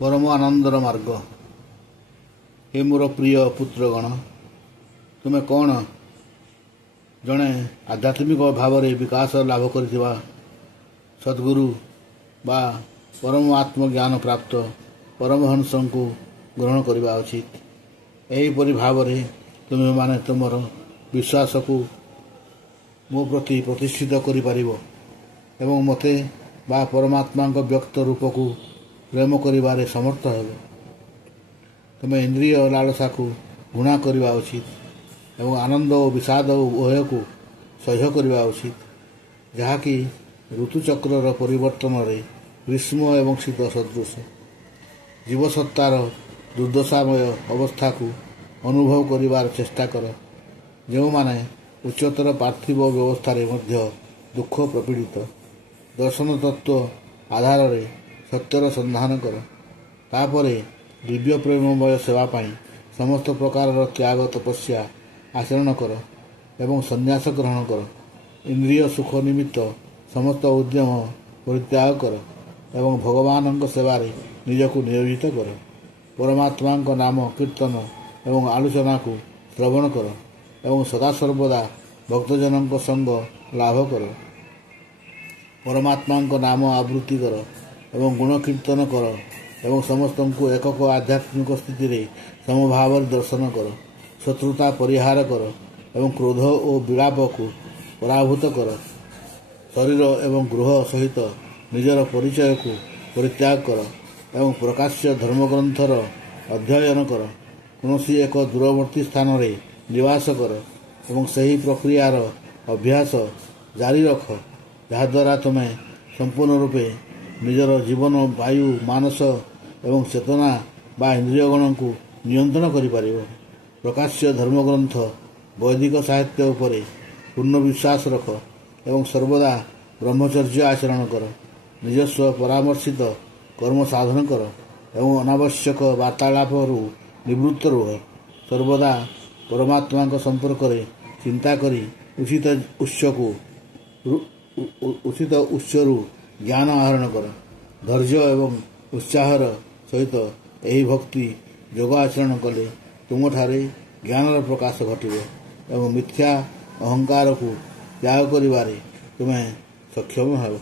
परम आनंदर मार्ग। हे मोर प्रिय पुत्रगण, तुमे कौन जड़े आध्यात्मिक भाव में विकास लाभ कर सद्गुरु बा परम आत्मज्ञान प्राप्त परमहंस को ग्रहण करने उचित। यहीपरि भाव में तुम्हें माने तुमर विश्वास को मो प्रति प्रतिष्ठित कर मते बा परमात्मा व्यक्त रूप को प्रेम करिबारे समर्थ हेबे। तुम्हें इंद्रिय लालसा को घृणा करने उचित एवं आनंद और विषाद उभय को सह्य करने उचित, जहाँकि ऋतुचक्र परिवर्तन में ग्रीष्म एवं शीत सदृश। जीवसत्तार दुर्दशामय अवस्था को अनुभव करिबार चेष्टा कर। जो माने उच्चतर पार्थिव व्यवस्था मध्य दुख प्रपीड़ित दर्शन तत्व आधार रे सत्यर संधान कर। तापरे दिव्य प्रेममय सेवा पाई समस्त प्रकार त्याग तपस्या आचरण कर एवं संन्यास ग्रहण कर। इंद्रिय सुख निमित्त समस्त उद्यम परित्याग कर एवं भगवान सेवारे निजको नियोजित कर। परमात्मा नाम कीर्तन एवं आलोचना को श्रवण कर एवं सदासर्वदा भक्तजन संग लाभ कर। परमात्मा नाम आवृत्ति कर एवं गुण कीर्तन कर एवं समस्त को एकक आध्यात्मिक स्थिति रे समभाव दर्शन कर। शत्रुता परिहार कर एवं क्रोध और विलाप को पराभूत कर। शरीर एवं गृह सहित निजर परिचय को परित्याग कर एवं प्रकाश्य धर्मग्रंथर अध्ययन कर। कौनसी एक दूरवर्ती स्थान रे निवास कर एवं सही प्रक्रियार अभ्यास जारी रख, जहाद्वारा तुम्हें संपूर्ण रूपे निजर जीवन वायु मानस एवं चेतना बा इंद्रियगण को नियंत्रण करिपारिबो। प्रकाश्य धर्मग्रंथ वैदिक साहित्य उपरे पूर्ण विश्वास रख एवं सर्वदा ब्रह्मचर्य आचरण कर। निजस्व परामर्शित कर्म साधन कर एवं अनावश्यक वार्तालाप निवृत्त रुह। सर्वदा परमात्मा संपर्क रे चिंता करी उचित उत्सरु ज्ञान आहरण कर। धैर्य एवं उत्साहर सहित यही भक्ति योग आचरण कले तुमठारे ज्ञानर प्रकाश घटिबो एवं मिथ्या अहंकार को त्याग करिबारे तुम्हें सक्षम हेब।